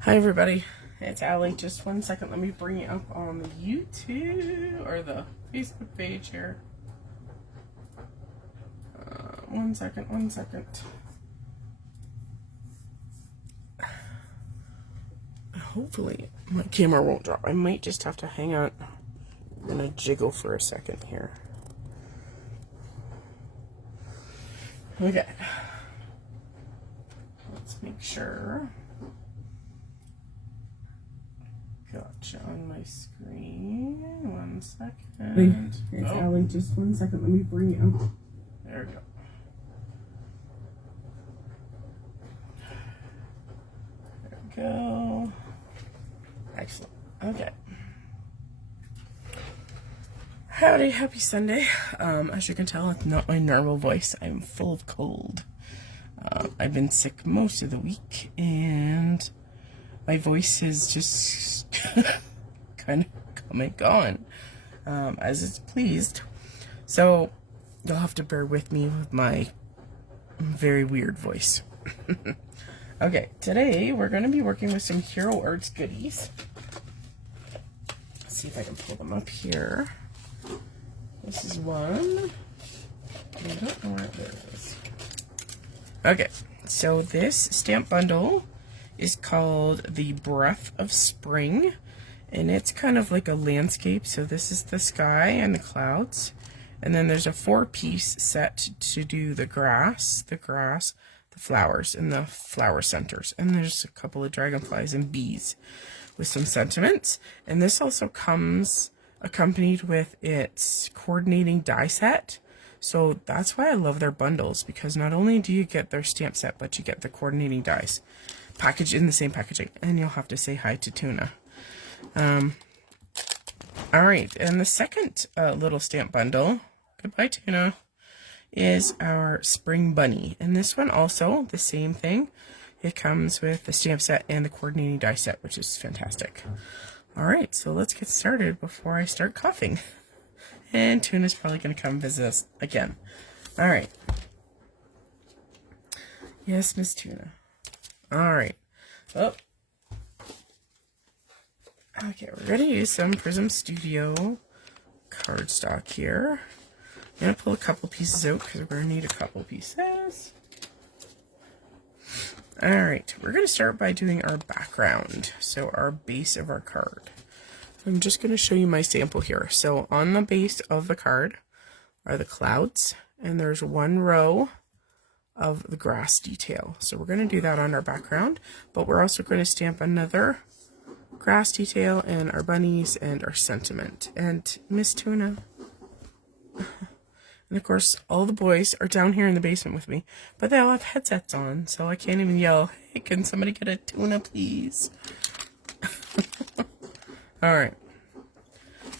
Hi everybody, it's Allie. Just one second, let me bring it up on the YouTube or the Facebook page here. One second. Hopefully my camera won't drop. I might just have to hang on. I'm gonna jiggle for a second here. Okay. Let's make sure. Gotcha on my screen. 1 second. It's Allie. Just 1 second. Let me bring it up. There we go. There we go. Excellent. Okay. Howdy, happy Sunday. As you can tell, it's not my normal voice. I'm full of cold. I've been sick most of the week, and my voice is just kind of come and gone as it's pleased. So you'll have to bear with me with my very weird voice. Okay, today we're going to be working with some Hero Arts goodies. Let's see if I can pull them up here. This is one. I don't know where it is. Okay, so this stamp bundle is called the Breath of Spring, and it's kind of like a landscape. So this is the sky and the clouds, and then there's a 4-piece set to do the grass, the flowers, and the flower centers, and there's a couple of dragonflies and bees with some sentiments. And this also comes accompanied with its coordinating die set. So that's why I love their bundles, because not only do you get their stamp set, but you get the coordinating dies packaged in the same packaging. And you'll have to say hi to Tuna. Alright, and the second little stamp bundle, goodbye Tuna, is our Spring Bunny. And this one also, the same thing. It comes with the stamp set and the coordinating die set, which is fantastic. Alright, so let's get started before I start coughing. And Tuna's probably going to come visit us again. Alright. Yes, Miss Tuna. Alright. Oh. Okay, we're going to use some Prism Studio cardstock here. I'm going to pull a couple pieces out because we're going to need a couple pieces. Alright, we're going to start by doing our background, so our base of our card. I'm just going to show you my sample here. So on the base of the card are the clouds, and there's one row of the grass detail. So we're going to do that on our background, but we're also going to stamp another grass detail and our bunnies and our sentiment. And Miss Tuna. And of course, all the boys are down here in the basement with me, but they all have headsets on, so I can't even yell, hey, can somebody get a Tuna, please? Alright.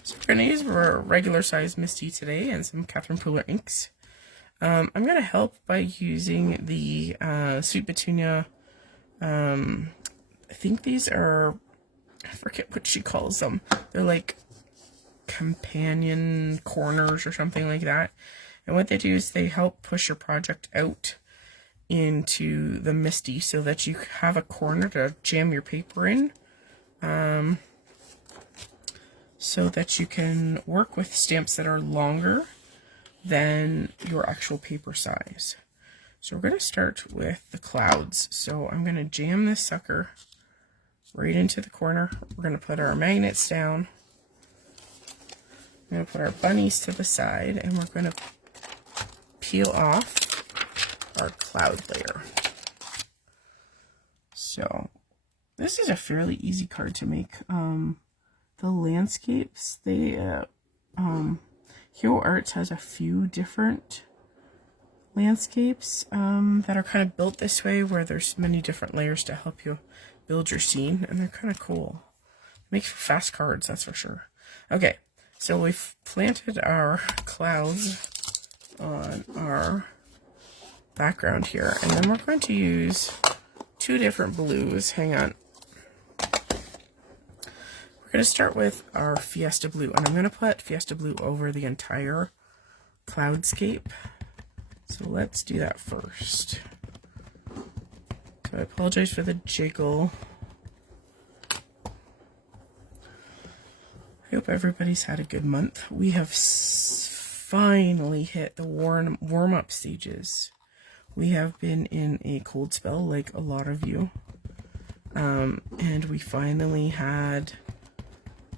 So we're going to use our regular size Misty today and some Catherine Pooler inks. I'm going to help by using the Sweet Petunia. I think these are, I forget what she calls them. They're like companion corners or something like that. And what they do is they help push your project out into the Misty so that you have a corner to jam your paper in, so that you can work with stamps that are longer than your actual paper size. So we're going to start with the clouds. So I'm going to jam this sucker right into the corner. We're going to put our magnets down. I'm going to put our bunnies to the side, and we're going to peel off our cloud layer. So this is a fairly easy card to make. The landscapes, Hero Arts has a few different landscapes that are kind of built this way, where there's many different layers to help you build your scene, and they're kind of cool. Makes for fast cards, that's for sure. Okay, so we've planted our clouds on our background here, and then we're going to use 2 different blues. Hang on. We're going to start with our Fiesta Blue, and I'm going to put Fiesta Blue over the entire cloudscape. So let's do that first. So I apologize for the jiggle. I hope everybody's had a good month. We have finally hit the warm-up stages. We have been in a cold spell like a lot of you. And we finally had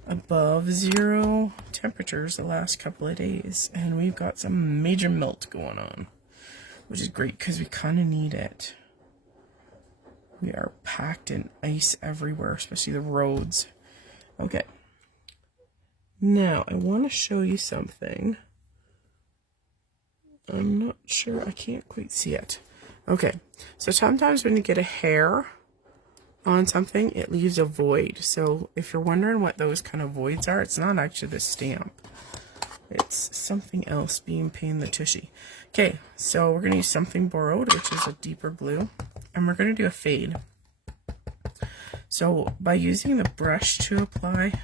above 0 temperatures the last couple of days. And we've got some major melt going on, which is great because we kind of need it. We are packed in ice everywhere, especially the roads. Okay. Now, I want to show you something. I'm not sure. I can't quite see it. Okay. So sometimes when you get a hair on something, it leaves a void. So if you're wondering what those kind of voids are, it's not actually the stamp. It's something else being pain in the tushy. Okay. So we're going to use something borrowed, which is a deeper blue. And we're going to do a fade. So by using the brush to apply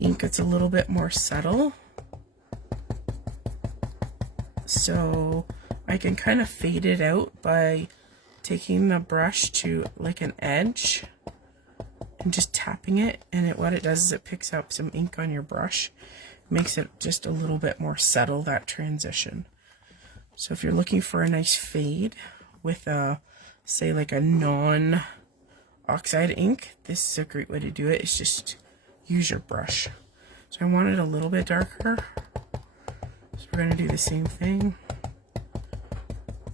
ink, it's a little bit more subtle. So I can kind of fade it out by taking the brush to like an edge and just tapping it. And what it does is it picks up some ink on your brush, makes it just a little bit more subtle, that transition. So if you're looking for a nice fade with a, say like a non-oxide ink, this is a great way to do it. It's just use your brush. So I want it a little bit darker. So we're going to do the same thing.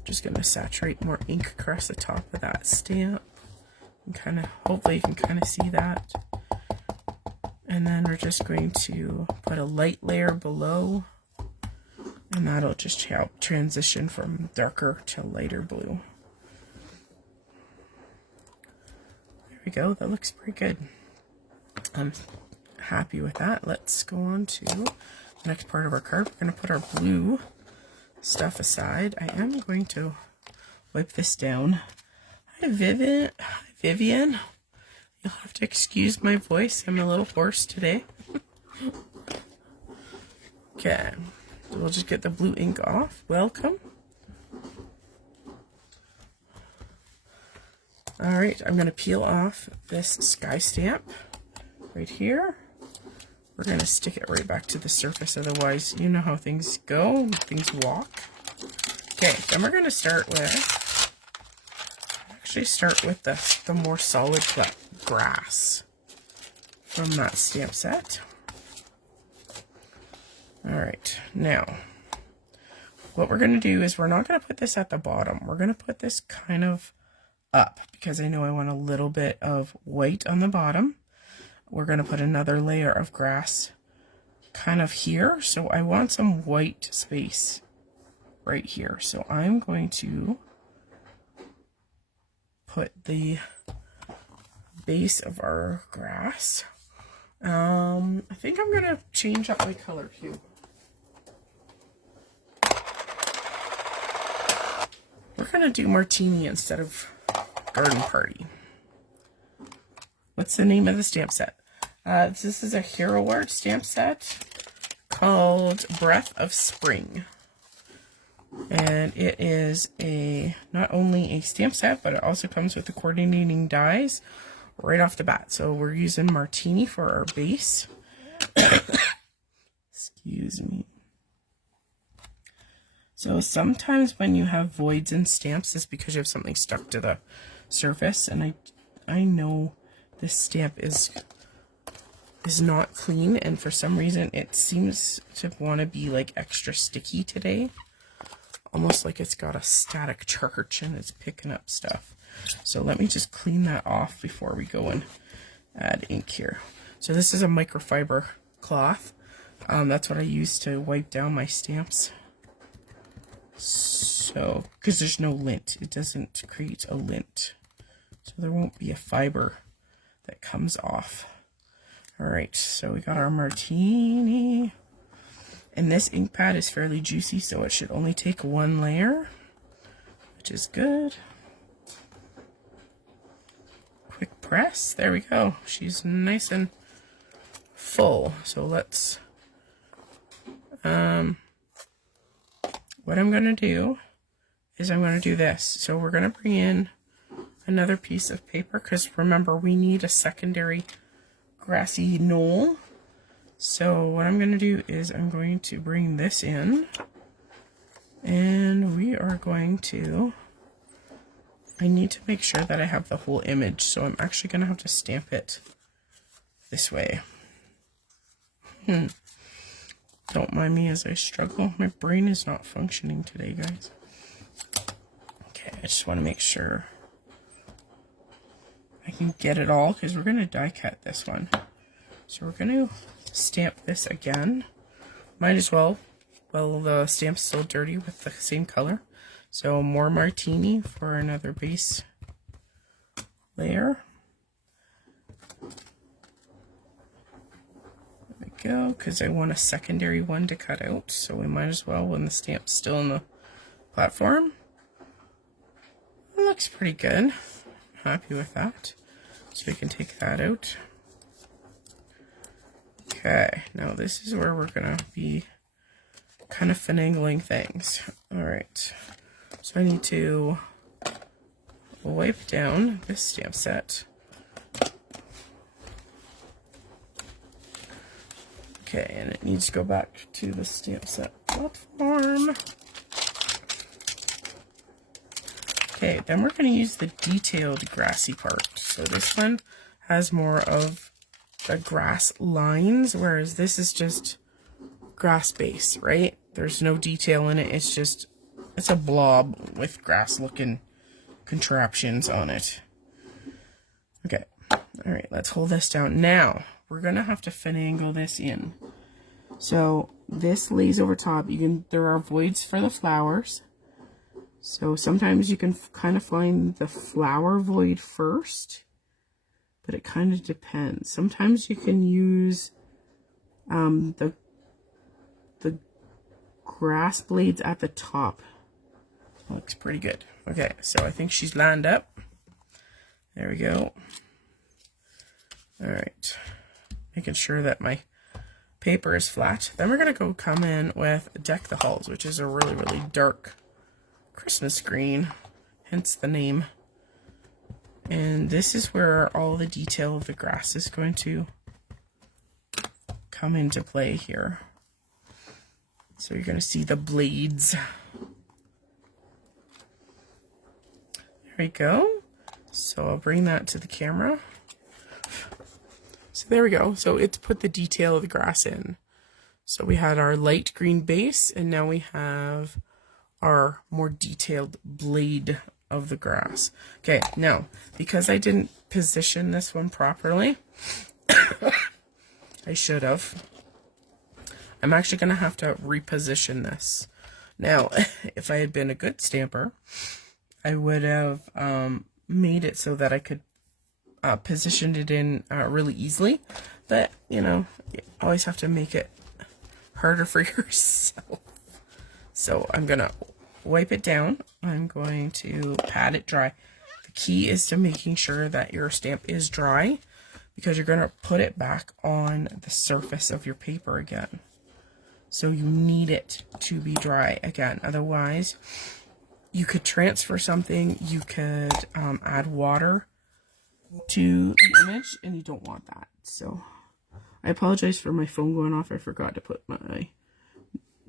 Just going to saturate more ink across the top of that stamp. And kind of, hopefully you can kind of see that. And then we're just going to put a light layer below. And that'll just help transition from darker to lighter blue. There we go. That looks pretty good. I'm happy with that. Let's go on to the next part of our card. We're going to put our blue stuff aside. I am going to wipe this down. Hi, Vivian. Hi, Vivian. You'll have to excuse my voice. I'm a little hoarse today. Okay. So we'll just get the blue ink off. Welcome. Alright, I'm going to peel off this sky stamp right here. We're going to stick it right back to the surface, otherwise you know how things go, things walk. Okay, then we're going to start with, the more solid grass from that stamp set. Alright, now, what we're going to do is we're not going to put this at the bottom. We're going to put this kind of up, because I know I want a little bit of white on the bottom. We're going to put another layer of grass kind of here. So I want some white space right here. So I'm going to put the base of our grass. I think I'm going to change up my color too. We're going to do martini instead of garden party. What's the name of the stamp set? This is a Hero Art stamp set called Breath of Spring. And it is not only a stamp set, but it also comes with the coordinating dies right off the bat. So we're using martini for our base. Excuse me. So sometimes when you have voids in stamps, it's because you have something stuck to the surface. And I know this stamp is not clean, and for some reason it seems to want to be like extra sticky today. Almost like it's got a static charge and it's picking up stuff. So let me just clean that off before we go and add ink here. So this is a microfiber cloth. That's what I use to wipe down my stamps. So, because there's no lint, it doesn't create a lint. So there won't be a fiber that comes off. Alright, so we got our martini. And this ink pad is fairly juicy, so it should only take one layer, which is good. Quick press. There we go. She's nice and full. So let's, what I'm going to do is I'm going to do this. So we're going to bring in another piece of paper, because remember, we need a secondary grassy knoll. So what I'm going to do is I'm going to bring this in, and we are going to, I need to make sure that I have the whole image, so I'm actually going to have to stamp it this way. Don't mind me as I struggle. My brain is not functioning today, guys. Okay, I just want to make sure I can get it all, because we're going to die cut this one. So we're going to stamp this again. Might as well, while the stamp's still dirty, with the same color. So more martini for another base layer. There we go, because I want a secondary one to cut out. So we might as well, when the stamp's still in the platform. It looks pretty good. Happy with that. So we can take that out. Okay, now this is where we're gonna be kind of finagling things. Alright, so I need to wipe down this stamp set. Okay, and it needs to go back to the stamp set platform. Okay, then we're going to use the detailed grassy part. So this one has more of the grass lines, whereas this is just grass base, right? There's no detail in it. It's just, it's a blob with grass looking contraptions on it. Okay, all right, let's hold this down. Now, we're going to have to finagle this in. So this lays over top. There are voids for the flowers. So sometimes you can kind of find the flower void first, but it kind of depends. Sometimes you can use the grass blades at the top. Looks pretty good. Okay, so I think she's lined up. There we go. All right, making sure that my paper is flat. Then we're gonna go come in with Deck the Halls, which is a really, really dark Christmas green, hence the name. And this is where all the detail of the grass is going to come into play here. So you're going to see the blades. There we go. So I'll bring that to the camera. So there we go. So it's put the detail of the grass in. So we had our light green base, and now we have our more detailed blade of the grass. Okay, now, because I didn't position this one properly, I should have. I'm actually going to have to reposition this. Now, if I had been a good stamper, I would have made it so that I could position it in really easily. But, you know, you always have to make it harder for yourself. So I'm going to wipe it down. I'm going to pat it dry. The key is to making sure that your stamp is dry, because you're going to put it back on the surface of your paper again. So you need it to be dry again. Otherwise, you could transfer something, you could add water to the image, and you don't want that. So I apologize for my phone going off. I forgot to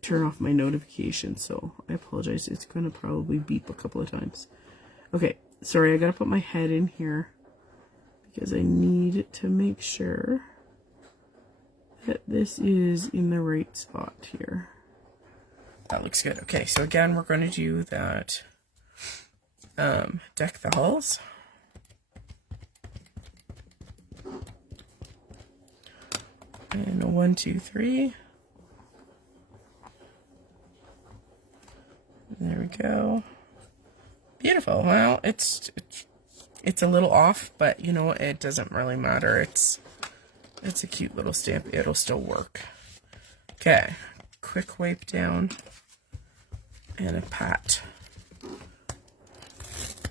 turn off my notification, so I apologize. It's going to probably beep a couple of times. Okay, sorry, I got to put my head in here because I need to make sure that this is in the right spot here. That looks good. Okay, so again, we're going to do that Deck the Halls. And 1, 2, 3. There we go. Beautiful. Well, it's a little off, but you know, it doesn't really matter. It's a cute little stamp. It'll still work. Okay, quick wipe down and a pat.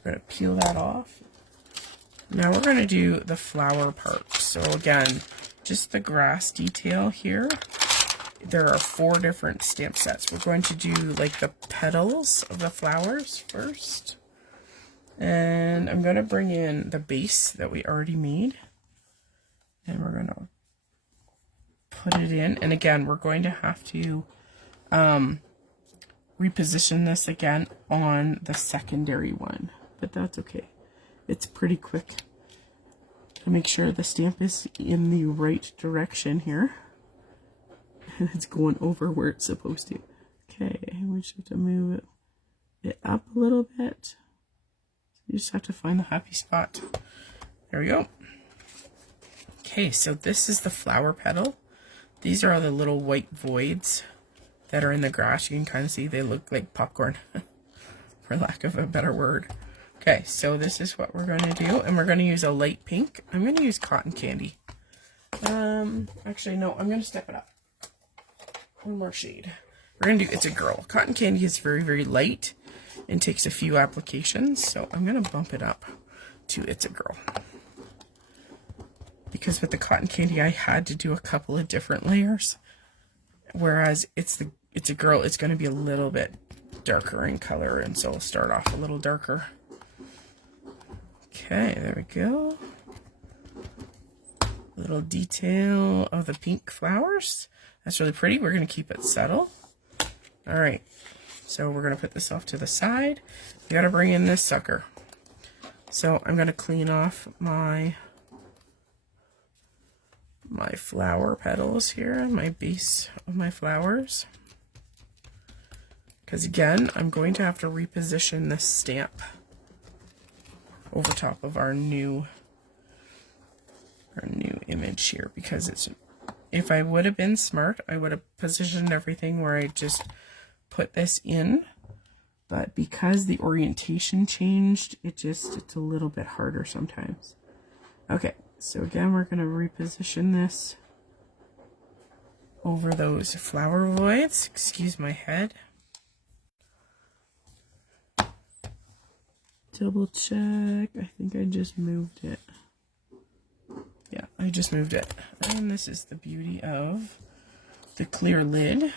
We're gonna peel that off. Now we're gonna do the flower part. So again, just the grass detail here. There are 4 different stamp sets. We're going to do like the petals of the flowers first. And I'm going to bring in the base that we already made. And we're going to put it in. And again, we're going to have to reposition this again on the secondary one. But that's okay. It's pretty quick. To make sure the stamp is in the right direction here. And it's going over where it's supposed to. Okay, we just have to move it up a little bit. You just have to find the happy spot. There we go. Okay, so this is the flower petal. These are the little white voids that are in the grass. You can kind of see they look like popcorn, for lack of a better word. Okay, so this is what we're going to do, and we're going to use a light pink. I'm going to use cotton candy. Actually, no, I'm going to step it up. One more shade. We're going to do It's a Girl. Cotton candy is very, very light and takes a few applications, so I'm going to bump it up to It's a Girl. Because with the cotton candy, I had to do a couple of different layers, whereas It's a Girl, it's going to be a little bit darker in color, and so I'll start off a little darker. Okay, there we go. Little detail of the pink flowers. That's really pretty. We're going to keep it subtle. All right. So we're going to put this off to the side. You got to bring in this sucker. So I'm going to clean off my flower petals here, my base of my flowers. Because again, I'm going to have to reposition this stamp over top of our new image here, because it's, if I would have been smart, I would have positioned everything where I just put this in, but because the orientation changed, it's a little bit harder sometimes. Okay, so again, we're going to reposition this over those flower voids. Excuse my head. Double check. I think I just moved it. Yeah, I just moved it. And this is the beauty of the clear lid.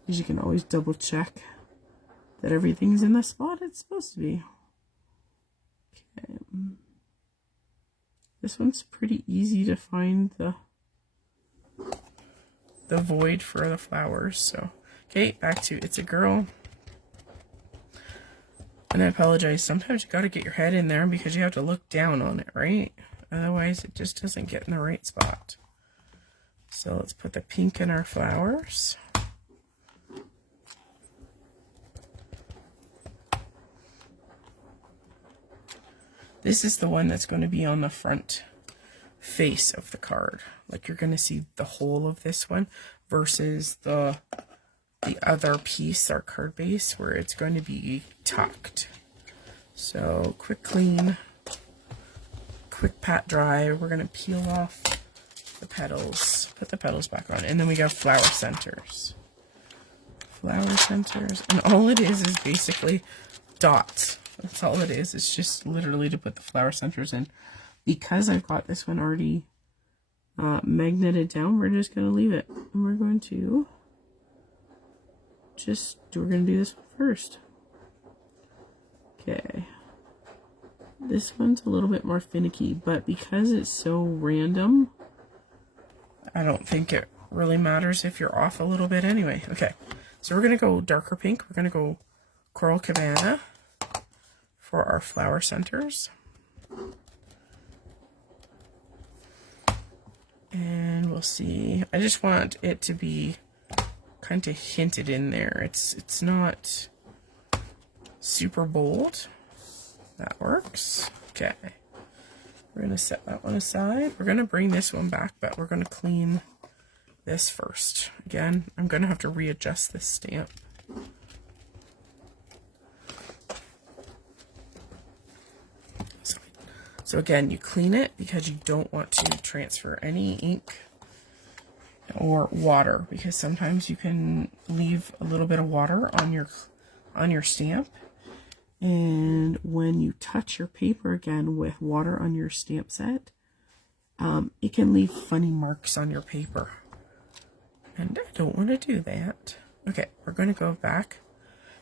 Because you can always double check that everything's in the spot it's supposed to be. Okay. This one's pretty easy to find the void for the flowers. So, okay, back to It's a Girl. And I apologize, sometimes you got to get your head in there because you have to look down on it, right? Otherwise, it just doesn't get in the right spot. So let's put the pink in our flowers. This is the one that's going to be on the front face of the card. Like, you're going to see the whole of this one versus the other piece, our card base, where it's going to be tucked. So quick clean, quick pat dry. We're going to peel off the petals, put the petals back on, and then we got flower centers. Flower centers, and all it is basically dots. That's all it is. It's just literally to put the flower centers in. Because I've got this one already magneted down, we're just going to leave it. And we're going to we're going to do this one first. Okay. This one's a little bit more finicky, but because it's so random, I don't think it really matters if you're off a little bit anyway. Okay. So we're going to go darker pink. We're going to go Coral Cabana for our flower centers. And we'll see. I just want it to be kind of hinted in there. It's not super bold. That works. Okay. We're going to set that one aside. We're going to bring this one back, but we're going to clean this first. Again, I'm going to have to readjust this stamp. So again, you clean it because you don't want to transfer any ink or water, because sometimes you can leave a little bit of water on your stamp, and when you touch your paper again with water on your stamp set, it can leave funny marks on your paper, and I don't want to do that. Okay, we're going to go back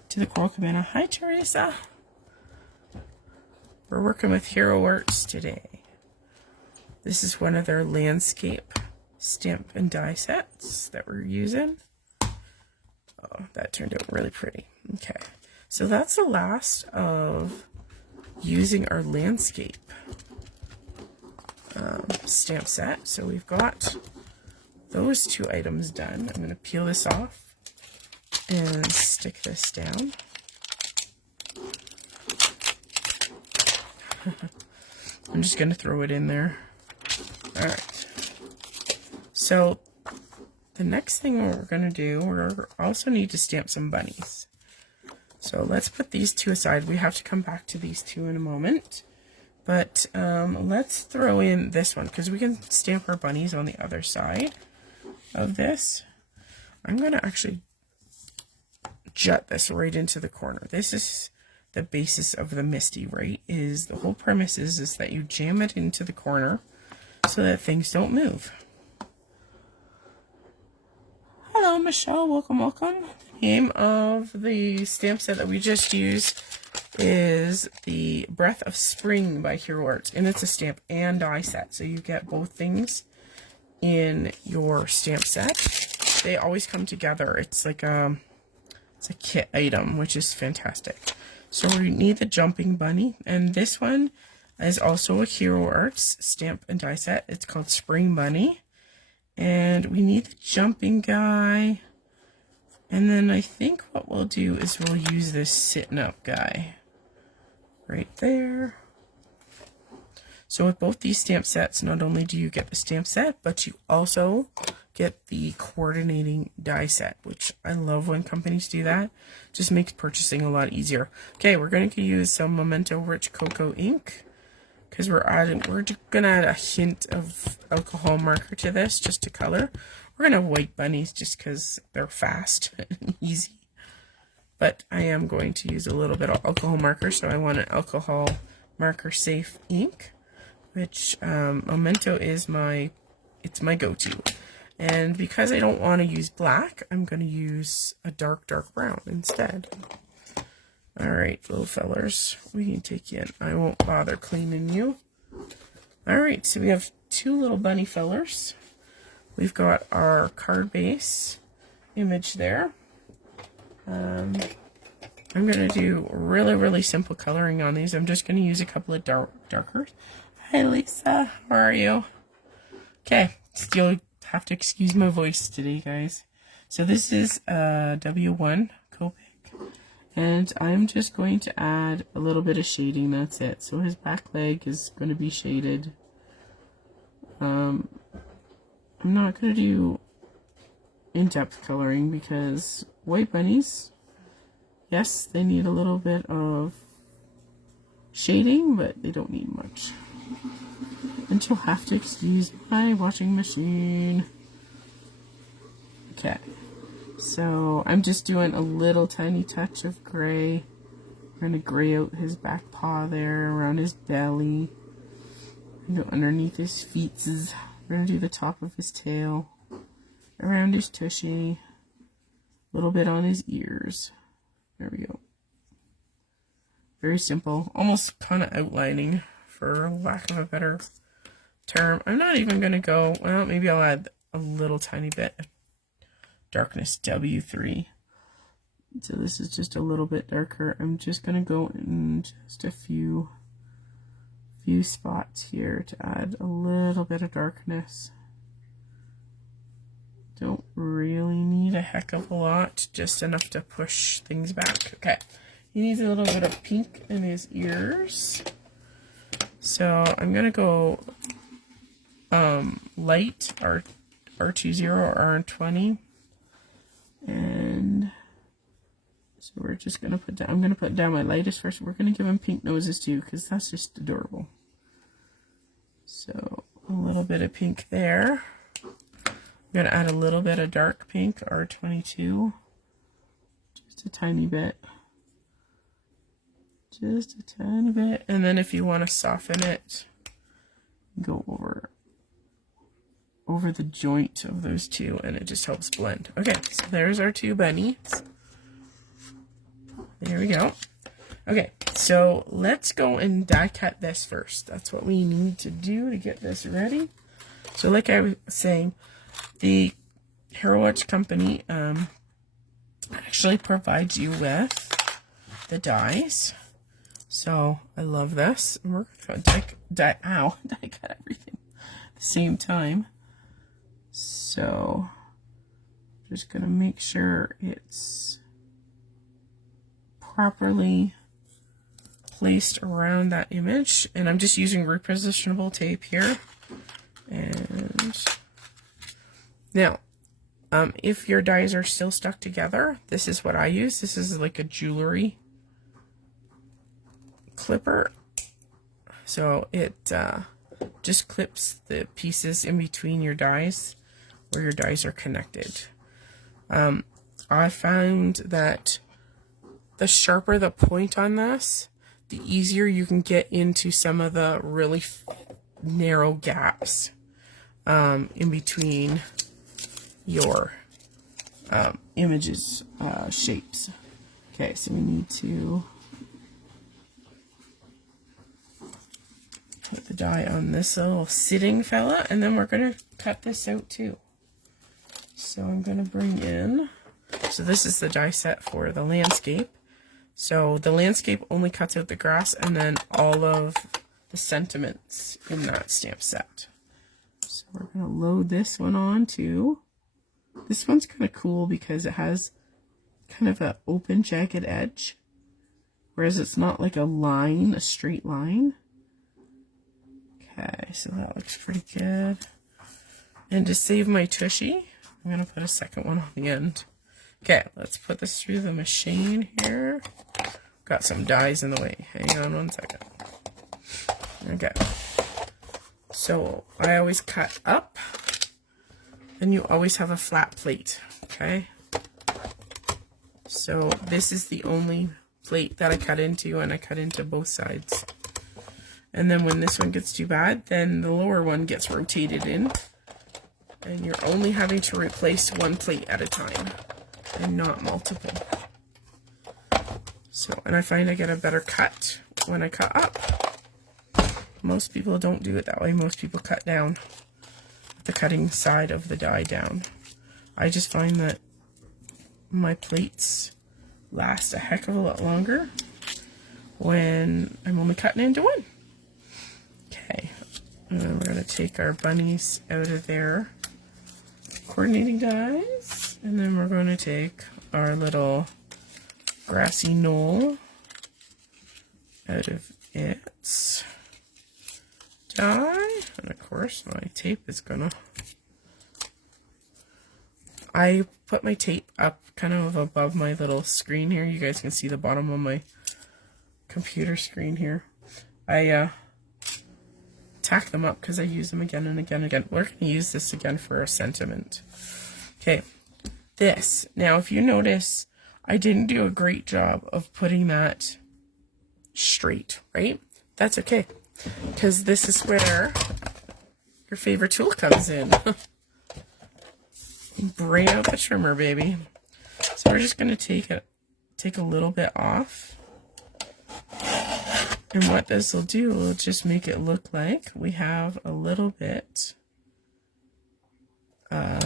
to the Coral Cabana. Hi, Teresa. We're working with Hero Arts today. This is one of their landscape stamp and die sets that we're using. Oh, that turned out really pretty. Okay, so that's the last of using our landscape stamp set. So we've got those 2 items done. I'm going to peel this off and stick this down. I'm just going to throw it in there. Alright. So the next thing we're going to do, we also need to stamp some bunnies. So let's put these 2 aside. We have to come back to these 2 in a moment. But let's throw in this one because we can stamp our bunnies on the other side of this. I'm going to actually jut this right into the corner. This is the basis of the Misty, right? Is the whole premise is that you jam it into the corner so that things don't move. Hello, Michelle. Welcome, welcome. The name of the stamp set that we just used is the Breath of Spring by Hero Arts, and it's a stamp and die set, so you get both things in your stamp set. They always come together. It's like it's a kit item, which is fantastic. So we need the jumping bunny, and this one is also a Hero Arts stamp and die set. It's called Spring Bunny, and we need the jumping guy, and then I think what we'll do is we'll use this sitting up guy right there. So with both these stamp sets, not only do you get the stamp set, but you also get the coordinating die set, which I love when companies do that. Just makes purchasing a lot easier. Okay, we're going to use some Memento Rich Cocoa ink because we're going to add a hint of alcohol marker to this just to color. We're going to have white bunnies just because they're fast and easy. But I am going to use a little bit of alcohol marker, so I want an alcohol marker safe ink, which Memento is my go-to. And because I don't want to use black, I'm going to use a dark brown instead. Alright, little fellers, we can take you in. I won't bother cleaning you. Alright, so we have 2 little bunny fellers. We've got our card base image there. I'm going to do really simple coloring on these. I'm just going to use a couple of darkers. Hi Lisa, how are you? Okay, still have to excuse my voice today, guys. So this is W1 Copic, and I'm just going to add a little bit of shading, that's it. So his back leg is going to be shaded. I'm not going to do in-depth coloring because white bunnies, yes, they need a little bit of shading, but they don't need much. And you'll have to excuse my washing machine. Okay, so I'm just doing a little tiny touch of gray. I'm going to gray out his back paw there, around his belly. Go underneath his feet. We're going to do the top of his tail, around his tushy, a little bit on his ears. There we go. Very simple, almost kind of outlining, for lack of a better term. I'm not even going to go, well, maybe I'll add a little tiny bit of darkness, W3. So this is just a little bit darker. I'm just going to go in just a few spots here to add a little bit of darkness. Don't really need a heck of a lot, just enough to push things back. Okay, he needs a little bit of pink in his ears. So I'm going to go light, R20 or R20. And so we're just going to put down, I'm going to put down my lightest first. We're going to give him pink noses too, because that's just adorable. So a little bit of pink there. I'm going to add a little bit of dark pink, R22. Just a tiny bit. Just a tiny bit. And then if you want to soften it, go over the joint of those two, and it just helps blend. Okay, so there's our 2 bunnies. There we go. Okay, so let's go and die cut this first. That's what we need to do to get this ready. So like I was saying, the Hero Watch company actually provides you with the dies. So I love this. And we're going to die cut everything at the same time. So just going to make sure it's properly placed around that image, and I'm just using repositionable tape here. And now if your dies are still stuck together, this is what I use. This is like a jewelry clipper, so it just clips the pieces in between your dies where your dies are connected. I found that the sharper the point on this, the easier you can get into some of the really narrow gaps in between your images shapes. Okay, so we need to put the die on this little sitting fella, and then we're going to cut this out too. So I'm going to bring in, so this is the die set for the landscape. So the landscape only cuts out the grass and then all of the sentiments in that stamp set. So we're going to load this one on too. This one's kind of cool because it has kind of an open jagged edge, whereas it's not like a line, a straight line. Okay, so that looks pretty good. And to save my tushy, I'm going to put a second one on the end. Okay, let's put this through the machine here. Got some dies in the way. Hang on one second. Okay. So I always cut up, and you always have a flat plate. Okay. So this is the only plate that I cut into, and I cut into both sides. And then when this one gets too bad, then the lower one gets rotated in, and you're only having to replace one plate at a time and not multiple. So, and I find I get a better cut when I cut up. Most people don't do it that way. Most people cut down, the cutting side of the die down. I just find that my plates last a heck of a lot longer when I'm only cutting into one. Okay, and then we're going to take our bunnies out of their coordinating dies, and then we're going to take our little grassy knoll out of its die, and of course my tape is gonna, I put my tape up kind of above my little screen here. You guys can see the bottom of my computer screen here. I tack them up because I use them again and again and again. We're going to use this again for a sentiment. Okay, this. Now, if you notice, I didn't do a great job of putting that straight, right? That's okay, because this is where your favorite tool comes in. Bring out the trimmer, baby. So we're just going to take a little bit off. And what this will do will just make it look like we have a little bit of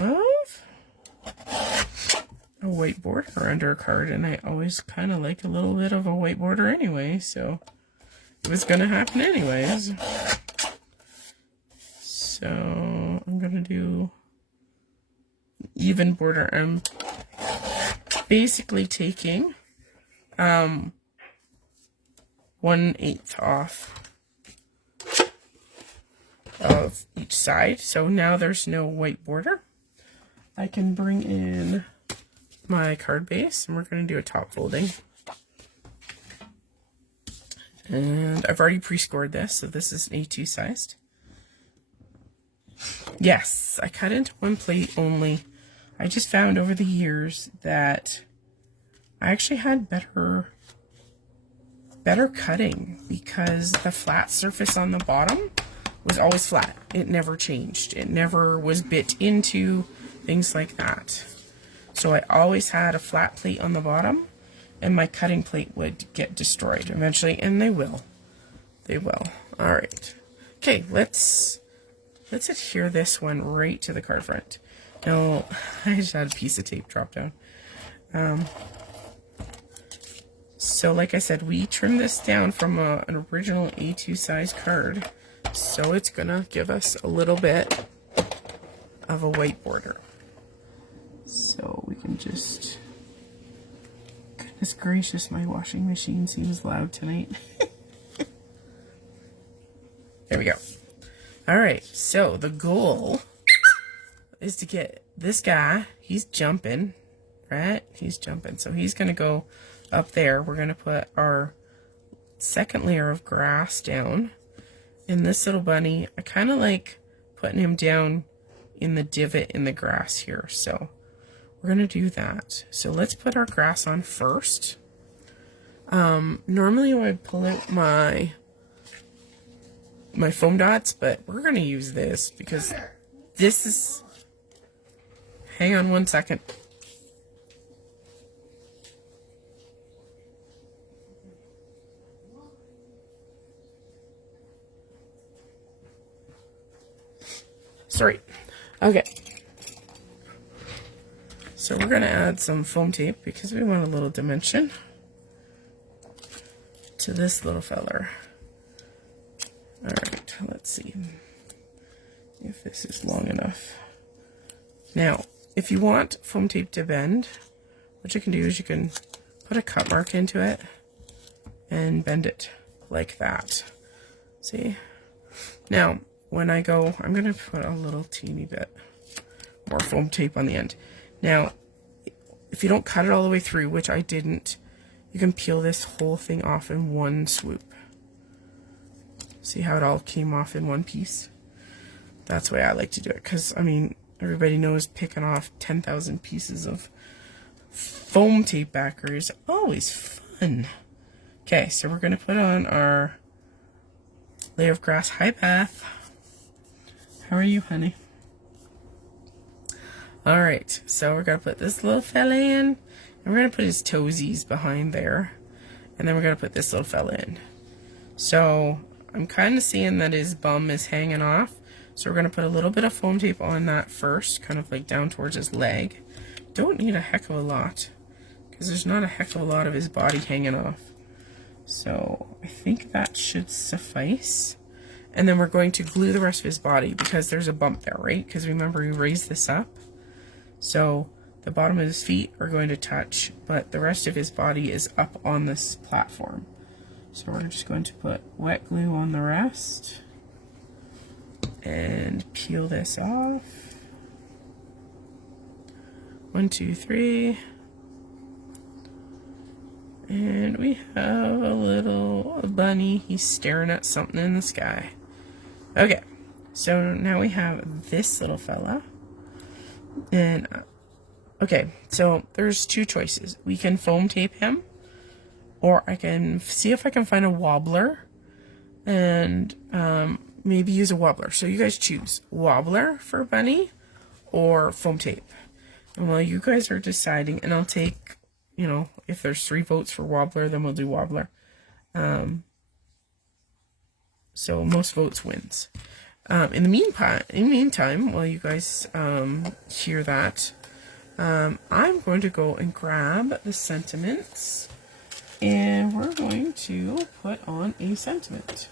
a white border under a card, and I always kind of like a little bit of a white border anyway, so it was going to happen anyways. So I'm going to do even border. I'm basically taking 1/8 off of each side. So now there's no white border. I can bring in my card base, and we're going to do a top folding. And I've already pre-scored this, so this is an A2 sized. Yes, I cut into one plate only. I just found over the years that I actually had better cutting because the flat surface on the bottom was always flat. It never changed. It never was bit into, things like that. So I always had a flat plate on the bottom, and my cutting plate would get destroyed eventually, and they will. They will. All right. Okay, let's adhere this one right to the card front. Now, I just had a piece of tape drop down. So like I said, we trimmed this down from an original A2 size card, so it's gonna give us a little bit of a white border. So we can just, goodness gracious, my washing machine seems loud tonight. There we go. All right, so the goal is to get this guy, he's jumping, right? He's jumping, so he's gonna go up there. We're gonna put our second layer of grass down. And this little bunny, I kind of like putting him down in the divot in the grass here, so we're gonna do that. So let's put our grass on first. Normally I would pull out my foam dots, but we're gonna use this because this is, hang on one second. Sorry. Okay. So we're gonna add some foam tape because we want a little dimension to this little feller. All right, let's see if this is long enough. Now, if you want foam tape to bend, what you can do is you can put a cut mark into it and bend it like that. See? Now, when I go, I'm going to put a little teeny bit more foam tape on the end. Now, if you don't cut it all the way through, which I didn't, you can peel this whole thing off in one swoop. See how it all came off in one piece? That's the way I like to do it, because, I mean, everybody knows picking off 10,000 pieces of foam tape backer is always fun. Okay, so we're going to put on our layer of grass. Hi, Beth. How are you, honey? All right, so we're going to put this little fella in, and we're going to put his toesies behind there, and then we're going to put this little fella in. So I'm kind of seeing that his bum is hanging off, so we're going to put a little bit of foam tape on that first, kind of like down towards his leg. Don't need a heck of a lot, because there's not a heck of a lot of his body hanging off. So I think that should suffice. And then we're going to glue the rest of his body because there's a bump there, right? Because remember, we raised this up. So the bottom of his feet are going to touch, but the rest of his body is up on this platform. So we're just going to put wet glue on the rest and peel this off. 1, 2, 3. And we have a little bunny. He's staring at something in the sky. Okay, so now we have this little fella. And, okay, so there's two choices. We can foam tape him, or I can see if I can find a wobbler and maybe use a wobbler. So you guys choose wobbler for bunny or foam tape. And while you guys are deciding, and I'll take, you know, if there's 3 votes for wobbler, then we'll do wobbler. So most votes wins. In the meantime, while you guys hear that, I'm going to go and grab the sentiments, and we're going to put on a sentiment.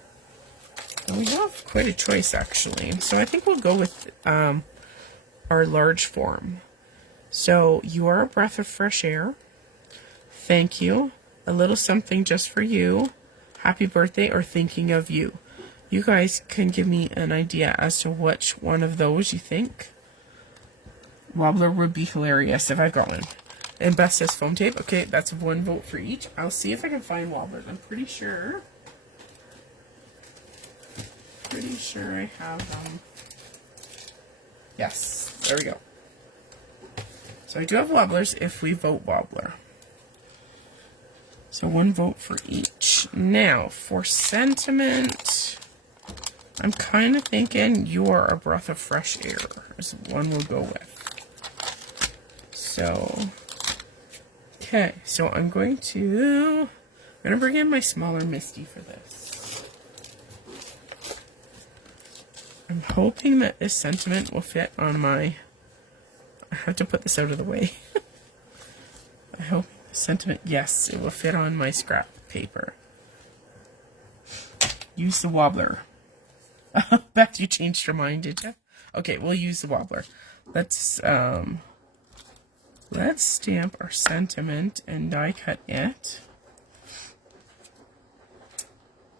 And we have quite a choice, actually. So I think we'll go with our large form. So, you are a breath of fresh air. Thank you. A little something just for you. Happy birthday, or thinking of you. You guys can give me an idea as to which one of those you think. Wobbler would be hilarious if I got one. And Beth says foam tape. Okay, that's 1 vote for each. I'll see if I can find wobblers. I'm pretty sure I have them. Yes, there we go. So I do have wobblers if we vote wobbler. So 1 vote for each. Now, for sentiment, I'm kind of thinking you're a breath of fresh air is one we'll go with. So, Okay, so I'm gonna bring in my smaller Misty for this. I'm hoping that this sentiment will fit on my, I have to put this out of the way. I hope the sentiment, yes, it will fit on my scrap paper. Use the wobbler. Bet you changed your mind, did you? Okay, we'll use the wobbler. Let's stamp our sentiment and die cut it.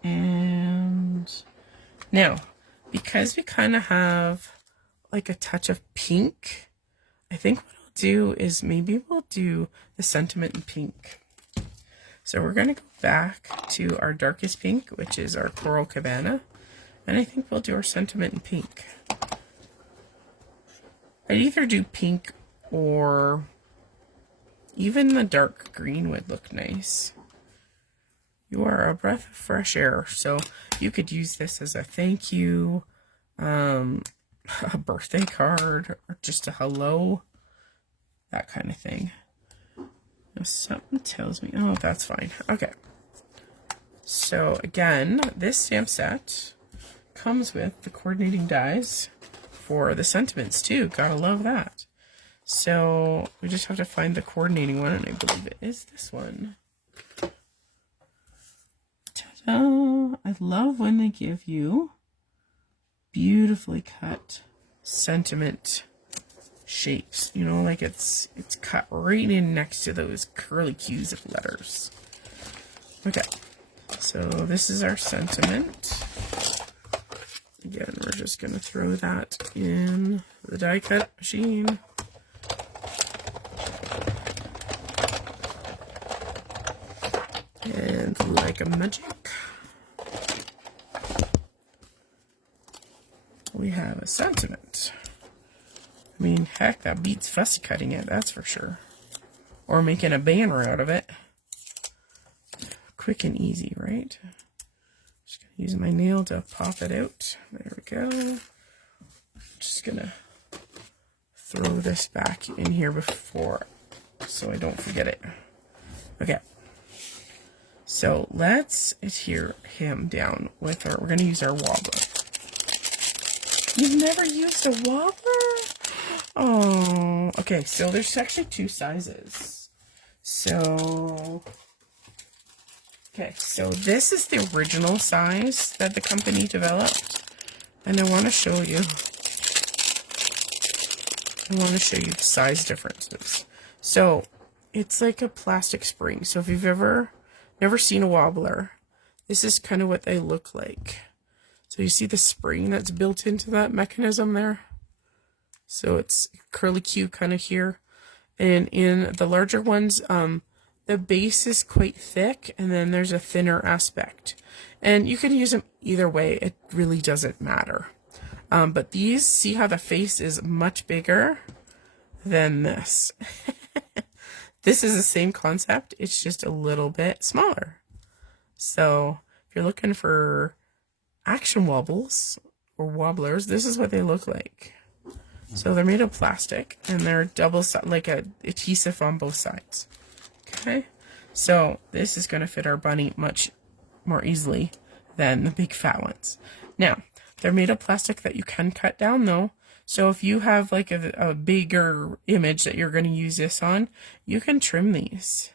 And now, because we kind of have like a touch of pink, I think what I'll do is maybe we'll do the sentiment in pink. So we're going to go back to our darkest pink, which is our Coral Cabana. And I think we'll do our sentiment in pink. I'd either do pink or even the dark green would look nice. You are a breath of fresh air. So you could use this as a thank you, a birthday card, or just a hello, that kind of thing. Now something tells me, oh, that's fine. Okay. So again, this stamp set comes with the coordinating dies for the sentiments too. Gotta love that. So we just have to find the coordinating one, and I believe it is this one. Ta-da! I love when they give you beautifully cut sentiment shapes. You know, like it's cut right in next to those curly cues of letters. Okay, so this is our sentiment. Again, we're just going to throw that in the die cut machine. And like a magic, we have a sentiment. I mean, heck, that beats fussy cutting it, that's for sure. Or making a banner out of it. Quick and easy, right? Just gonna use my nail to pop it out. There we go. Just gonna throw this back in here before, so I don't forget it. Okay. So let's adhere him down with our, we're gonna use our wobbler. You've never used a wobbler? Oh, okay, so there's actually two sizes. So, okay, so this is the original size that the company developed. And I want to show you. The size differences. So, it's like a plastic spring. So if you've never seen a wobbler, this is kind of what they look like. So you see the spring that's built into that mechanism there? So it's curly Q kind of here. And in the larger ones, the base is quite thick, and then there's a thinner aspect. And you can use them either way. It really doesn't matter. But these, see how the face is much bigger than this. This is the same concept. It's just a little bit smaller. So if you're looking for action wobbles or wobblers, this is what they look like. So they're made of plastic, and they're like a adhesive on both sides. Okay, so this is going to fit our bunny much more easily than the big fat ones. Now, they're made of plastic that you can cut down though. So if you have like a bigger image that you're going to use this on, you can trim these.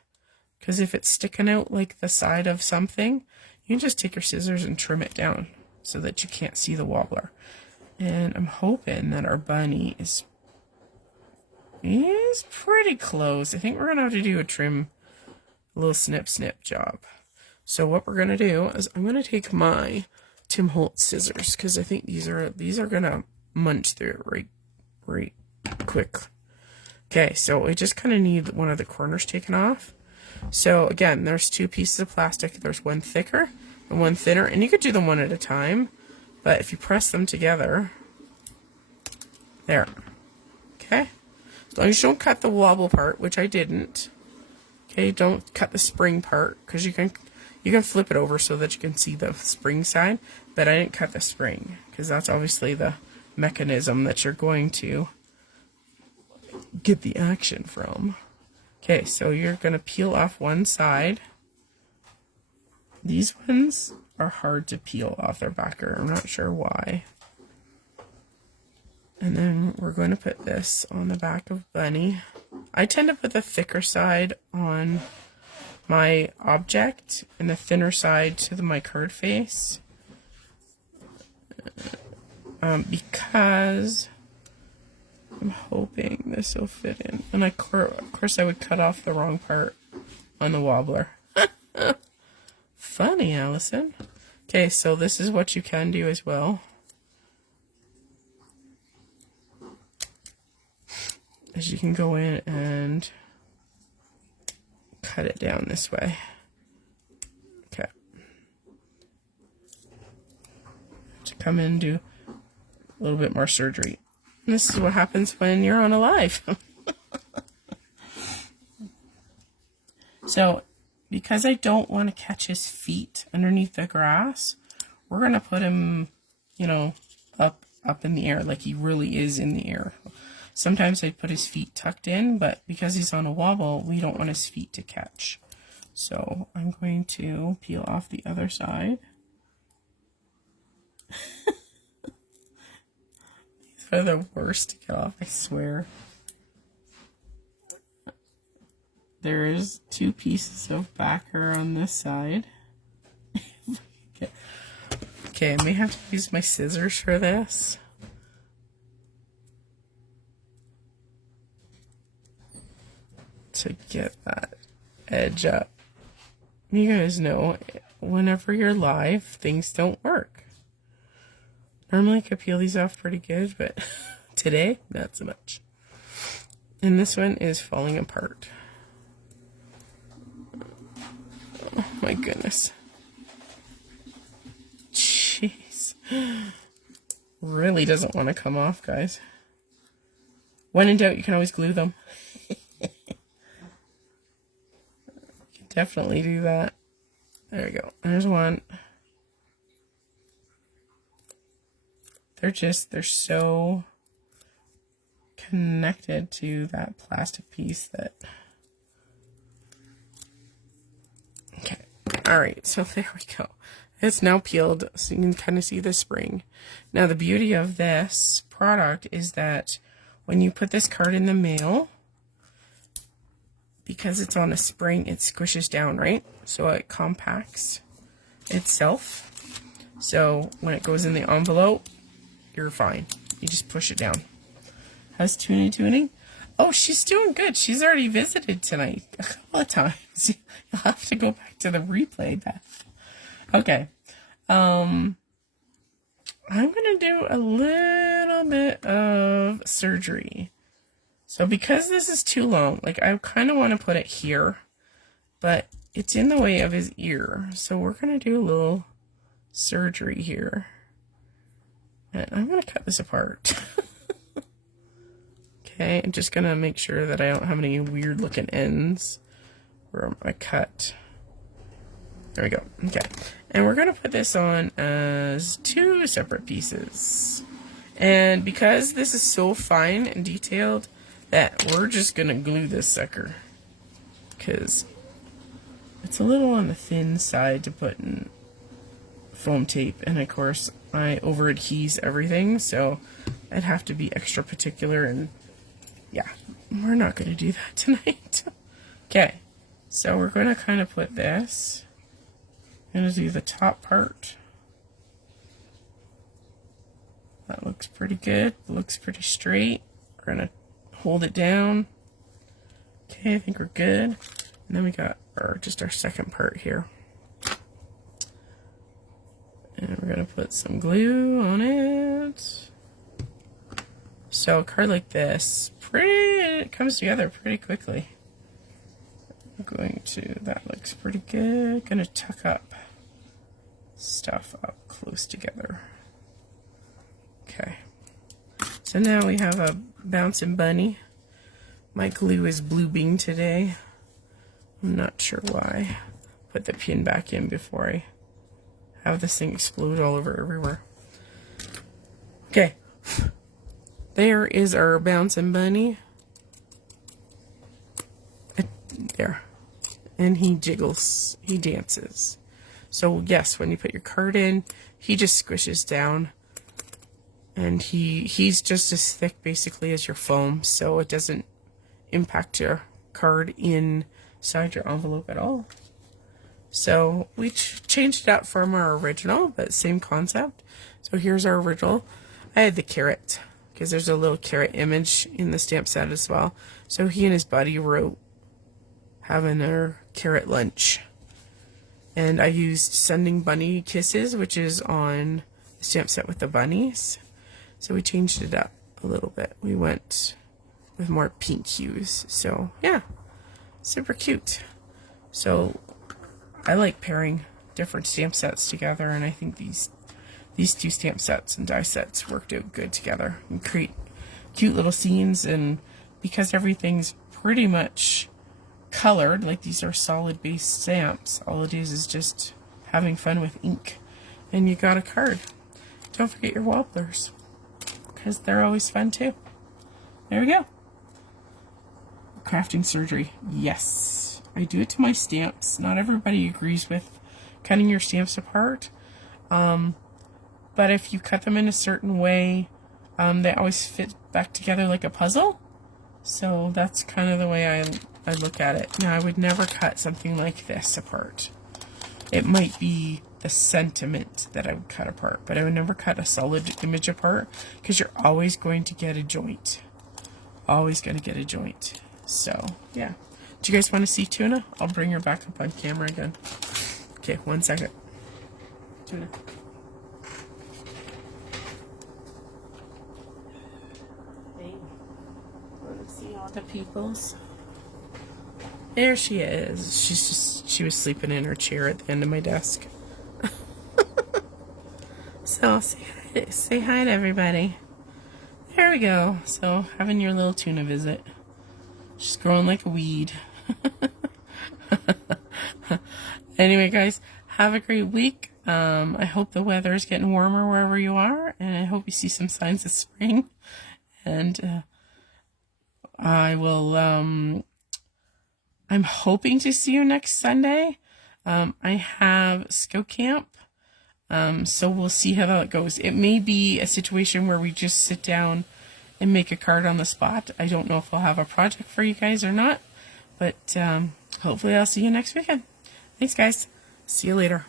Because if it's sticking out like the side of something, you can just take your scissors and trim it down so that you can't see the wobbler. And I'm hoping that our bunny is pretty close. I think we're going to have to do a little snip job. So what we're going to do is I'm going to take my Tim Holtz scissors, because I think these are going to munch through it right quick. Okay, so we just kind of need one of the corners taken off. So again, there's two pieces of plastic. There's one thicker and one thinner, and you could do them one at a time. But if you press them together, there, okay? As long as you don't cut the wobble part, which I didn't, okay? Don't cut the spring part, because you can flip it over so that you can see the spring side, but I didn't cut the spring, because that's obviously the mechanism that you're going to get the action from. Okay, so you're going to peel off one side. These ones are hard to peel off their backer. I'm not sure why. And then we're going to put this on the back of Bunny. I tend to put the thicker side on my object and the thinner side to my card face. Because I'm hoping this will fit in. And of course I would cut off the wrong part on the wobbler. Funny, Allison. Okay, so this is what you can do as well. Is you can go in and cut it down this way. Okay. To come in and do a little bit more surgery. And this is what happens when you're on a live. So, because I don't want to catch his feet underneath the grass, we're going to put him, you know, up in the air like he really is in the air. Sometimes I put his feet tucked in, but because he's on a wobble, we don't want his feet to catch. So I'm going to peel off the other side. These are the worst to get off, I swear. There's 2 pieces of backer on this side. Okay, I may have to use my scissors for this. To get that edge up. You guys know, whenever you're live, things don't work. Normally I could peel these off pretty good, but today, not so much. And this one is falling apart. Oh my goodness. Jeez. Really doesn't want to come off, guys. When in doubt, you can always glue them. Definitely do that. There we go. There's one. They're so connected to that plastic piece that... Okay. Alright, so there we go. It's now peeled, so you can kind of see the spring. Now, the beauty of this product is that when you put this card in the mail, because it's on a spring, it squishes down, right? So it compacts itself. So when it goes in the envelope, you're fine. You just push it down. How's Toonie tuning? Oh, she's doing good. She's already visited tonight a couple of times. You'll have to go back to the replay, Beth. Okay. I'm going to do a little bit of surgery. So because this is too long, like I kind of want to put it here, but it's in the way of his ear. So we're going to do a little surgery here. And I'm going to cut this apart. Okay, I'm just going to make sure that I don't have any weird looking ends where I cut. There we go. Okay. And we're going to put this on as 2 separate pieces. And because this is so fine and detailed, that we're just going to glue this sucker. Because it's a little on the thin side to put in foam tape. And of course, I over adhese everything. So I'd have to be extra particular. And yeah, we're not going to do that tonight. Okay. So we're going to kind of put this. I'm going to do the top part. That looks pretty good. Looks pretty straight. We're going to hold it down. Okay, I think we're good. And then we got just our second part here. And we're going to put some glue on it. So a card like this, it comes together pretty quickly. I'm going to, that looks pretty good. Going to tuck up stuff up close together. Okay. So now we have a bouncing bunny. My glue is bloobing today. I'm not sure why. Put the pin back in before I have this thing explode all over everywhere. Okay. There is our bouncing bunny. and he jiggles, he dances. So yes, when you put your card in, he just squishes down, and he's just as thick basically as your foam, so it doesn't impact your card inside your envelope at all. So we changed it up from our original, but same concept. So here's our original. I had the carrot, because there's a little carrot image in the stamp set as well. So he and his buddy wrote having their carrot lunch. And I used Sending Bunny Kisses, which is on the stamp set with the bunnies. So we changed it up a little bit. We went with more pink hues. So yeah, super cute. So I like pairing different stamp sets together, and I think these two stamp sets and die sets worked out good together and create cute little scenes. And because everything's pretty much colored, like these are solid base stamps, all it is just having fun with ink, and you got a card. Don't forget your wobblers, because they're always fun too. There we go. Crafting surgery. Yes, I do it to my stamps. Not everybody agrees with cutting your stamps apart, but if you cut them in a certain way, they always fit back together like a puzzle. So that's kind of the way I look at it. Now, I would never cut something like this apart. It might be the sentiment that I would cut apart, but I would never cut a solid image apart, because you're always going to get a joint. Always going to get a joint. So, yeah. Do you guys want to see Tuna? I'll bring her back up on camera again. Okay, 1 second. Tuna. Hey, want to see all the peoples? There she is. She was sleeping in her chair at the end of my desk. So say hi to everybody. There we go. So having your little Tuna visit. She's growing like a weed. Anyway, guys, have a great week. I hope the weather is getting warmer wherever you are, and I hope you see some signs of spring. And I will. I'm hoping to see you next Sunday. I have Scout Camp, so we'll see how that goes. It may be a situation where we just sit down and make a card on the spot. I don't know if I'll have a project for you guys or not, but hopefully I'll see you next weekend. Thanks, guys. See you later.